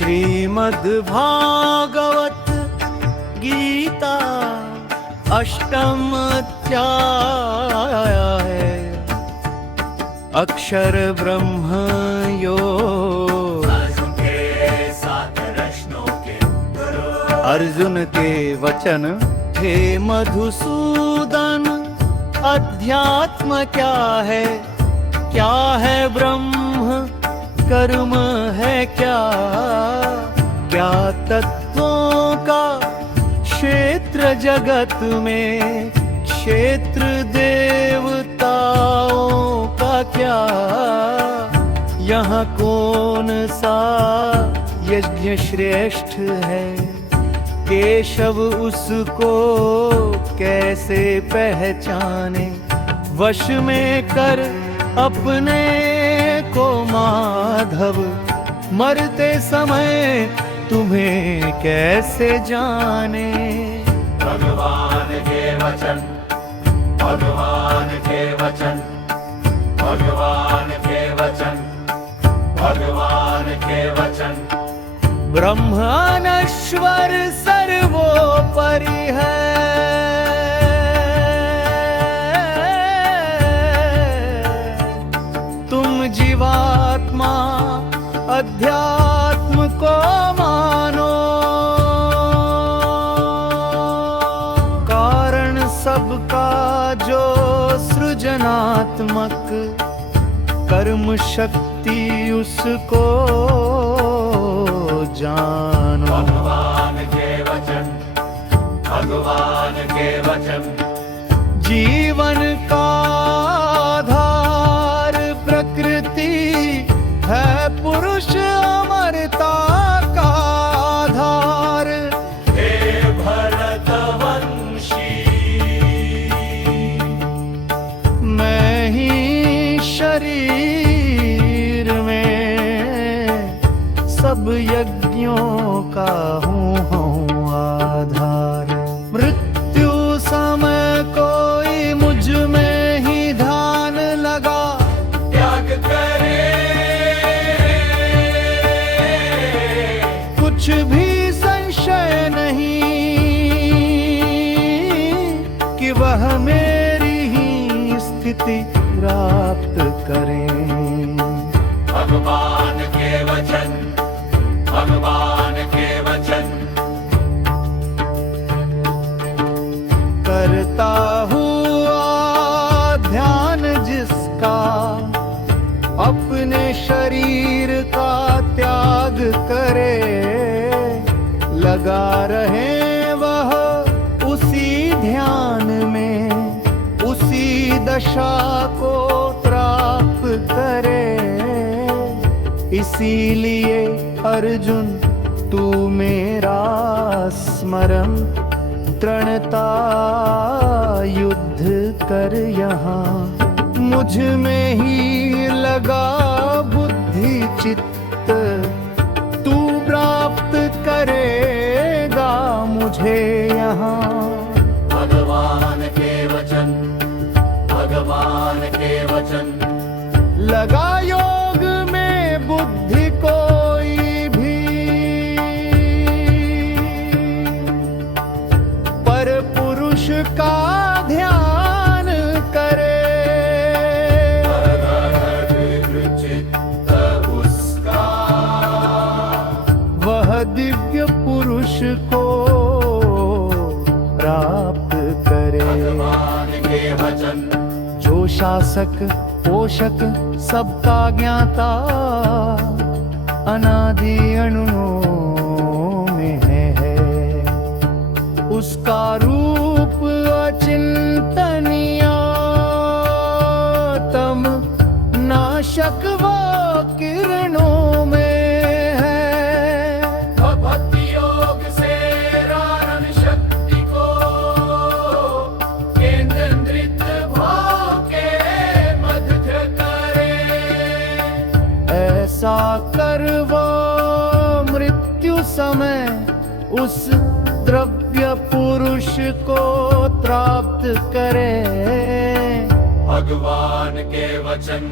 श्रीमद्भागवत गीता अष्टम अध्याय अक्षर ब्रह्म योग। अर्जुन के वचन हे मधुसूदन, अध्यात्म क्या है ब्रह्म, कर्म है क्या तत्वों का क्षेत्र जगत में, क्षेत्र देवताओं का क्या, यहाँ कौन सा यज्ञ श्रेष्ठ है, केशव उसको कैसे पहचाने, वश में कर अपने को माधव, मरते समय तुम्हें कैसे जाने। भगवान के वचन, भगवान के वचन, भगवान के वचन, भगवान के वचन। ब्रह्म अनश्वर सर्वोपरि है, तुम जीवात्मा अध्यात्म को मानो, कारण सबका जो सृजनात्मक, कर्म शक्ति उसको जानो। भगवान के वचन, भगवान के वचन। जीवन का आधार प्रकृति है, पुरुष अमरता का आधार। हे भरतवंशी, मैं ही शरीर में सब यज्ञों का हूँ आधार। मृत्यु समय कोई मुझ में ही ध्यान लगा, त्याग करे कुछ भी संशय नहीं कि वह मेरी ही स्थिति प्राप्त करें। भगवान के वचन, भगवान के वचन। करता हुआ ध्यान जिसका, अपने शरीर का त्याग करे, लगा रहे वह उसी ध्यान में, उसी दशा को प्राप्त करे। इसीलिए अर्जुन तू मेरा स्मरण, तृणता युद्ध कर यहाँ, मुझ में ही लगा बुद्धि चित्त, तू प्राप्त करेगा मुझे यहाँ। भगवान के वचन, भगवान के वचन। लगा योग में बुद्धि कोई भी, पर पुरुष का ध्यान करे, चित्त उसका, वह दिव्य पुरुष को प्राप्त करे। भगवान के वचन। जो शासक पोषक सबका ज्ञाता, अनादि अणुओं में है, उसका रूप अचिंतनीय, तम नाशक व किरणों में है। भक्ति योग से रारण शक्ति को केंद्रित भाव के मध्य करे, ऐसा कर वो मृत्यु समय उस द्रव्य पुरुष को प्राप्त करे। भगवान के वचन।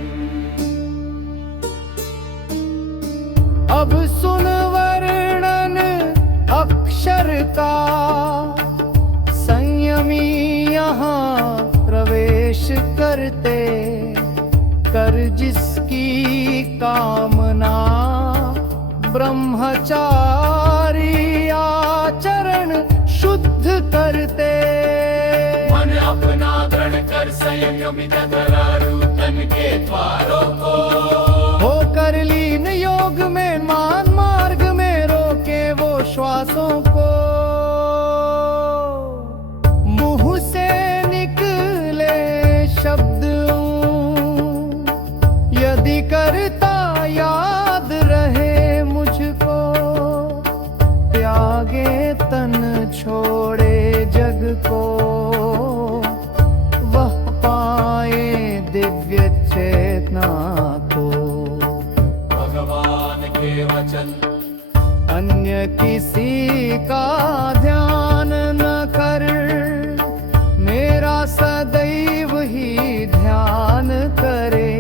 अब सुन वर जिसकी कामना ब्रह्मचारी आचरण शुद्ध करते। मन अपना दृढ़ कर संयमित धरारू तन के द्वारों को। होकर लीन योग में मान मार्ग में रोके वो श्वासों को। मुंह से निकले शब्द यदि करता याद रहे मुझको। त्यागे तन छोड़े जग को, वह पाए दिव्य चेतना को। भगवान के वचन अन्य किसी का ध्यान न कर, मेरा सदैव ही ध्यान करे।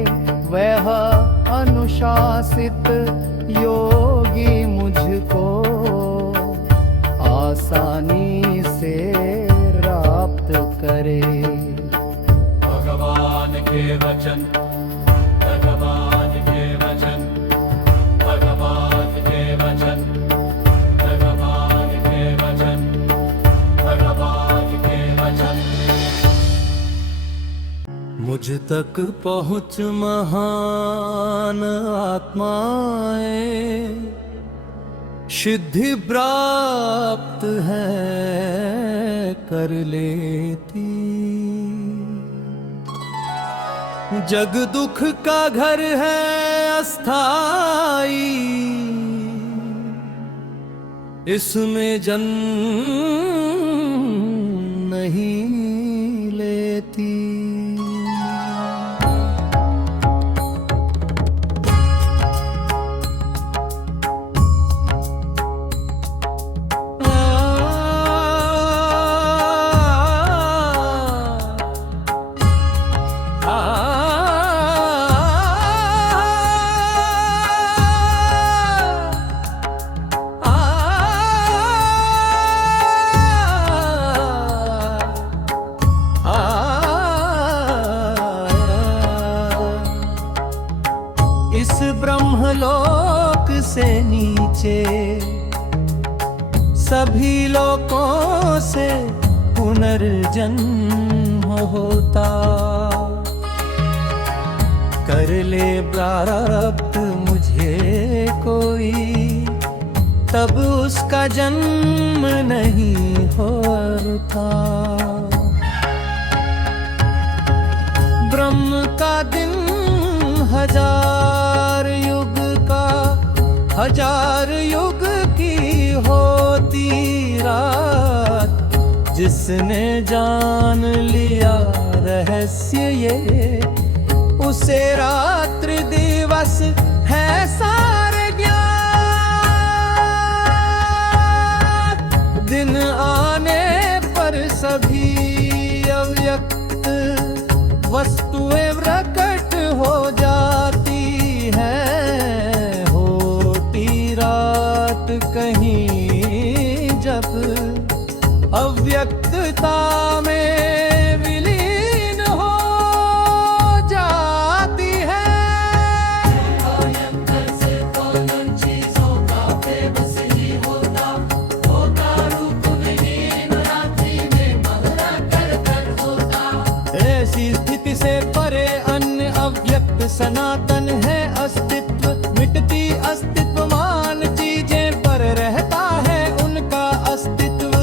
वह अनुशासित योगी मुझको आसानी से प्राप्त करे। भगवान के वचन, भगवान के वचन, भगवान के वचन, भगवान के वचन, भगवान के वचन। मुझ तक पहुँच महान आत्माएं, सिद्धि प्राप्त है कर लेती। जग दुख का घर है अस्थाई, इसमें जन्म नहीं लेती। इस ब्रह्मलोक से नीचे सभी लोकों से पुनर्जन्म होता। कर ले प्रारब्ध मुझे कोई, तब उसका जन्म नहीं होता। ब्रह्म का दिन हजार युग का, हजार युग की होती रात। जिसने जान लिया रहस्य ये, उसे रात्रि दिवस है सारे ज्ञान। दिन आने पर सभी अव्यक्त वस्तुएं प्रकट हो जाती हैं। होती रात कहीं जब अव्यक्तता में विलीन हो जाती है। भयंकर से कौन चीजों का बेबस ही होता। होता रूप विहीन रात्रि में महरा कर कर होता। ऐसी स्थिति से परे अन्य अव्यक्त सनातन है अस्तित्व। मिटती अस्तित्वमान चीजें पर रहता है उनका अस्तित्व।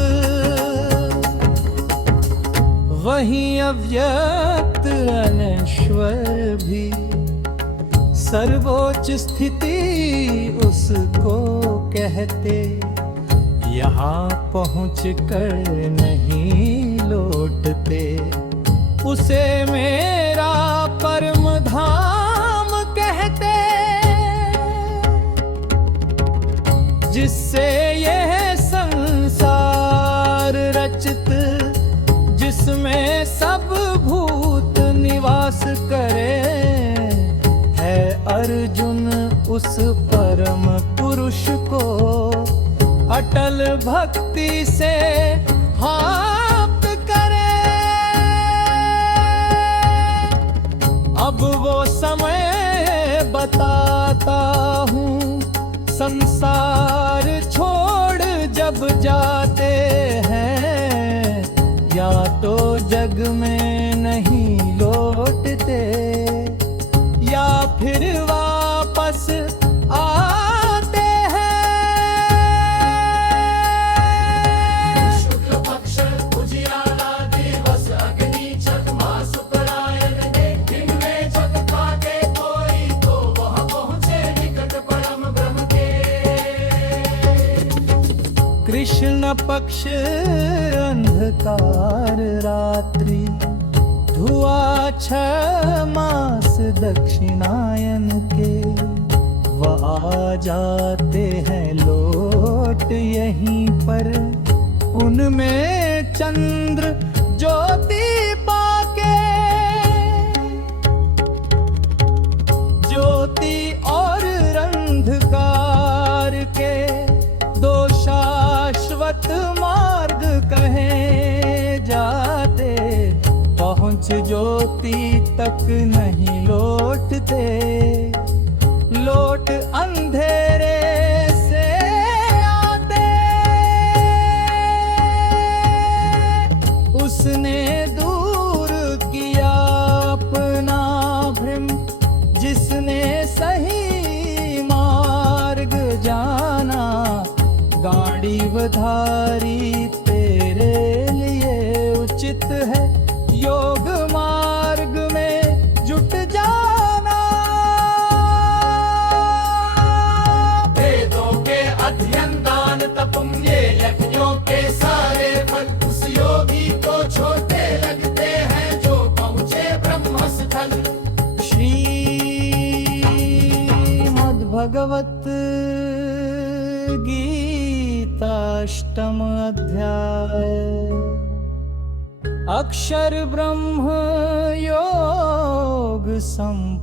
वहीं अव्यक्त अनश्वर भी सर्वोच्च स्थिति उसको कहते। यहाँ पहुँच कर नहीं लौटते, उसे मेरा परम धाम कहते। जिससे यह संसार रचित, जिसमें सब भूत निवास करे, है अर्जुन उस परम पुरुष को अटल भक्ति से हाप्त करे। अब वो समय में नहीं लौटते, या फिर वापस आते हैं। शुक्ल पक्ष उजियारा दिवस अग्नि चकमा शुक्रायन ने, इनमें जग पाके कोई तो वह पहुँचे निकट परम ब्रह्म के। कृष्ण पक्ष अंधकार रात्रि, धुआ 6 मास दक्षिणायन के, वह आ जाते हैं लौट यहीं पर, उनमें चंद्र ज्योति पाके। ज्योति और अंधकार के दो शाश्वत मार्ग कहे जाते, पहुंच ज्योति तक नहीं लौटते, लौट अंधेरे से आते। उसने दूर किया अपना भ्रम, जिसने सही मार्ग जाना, गांडीवधारी तेरे लिए उचित है योग मार्ग में जुट जाना। वेदों के अध्ययन दान तपम ये यज्ञों के सारे फल, उस योगी को छोटे लगते हैं जो पहुँचे ब्रह्म स्थल। श्रीमद्भगवत गीता 8म अध्याय। अक्षर ब्रह्म योग संबोधन।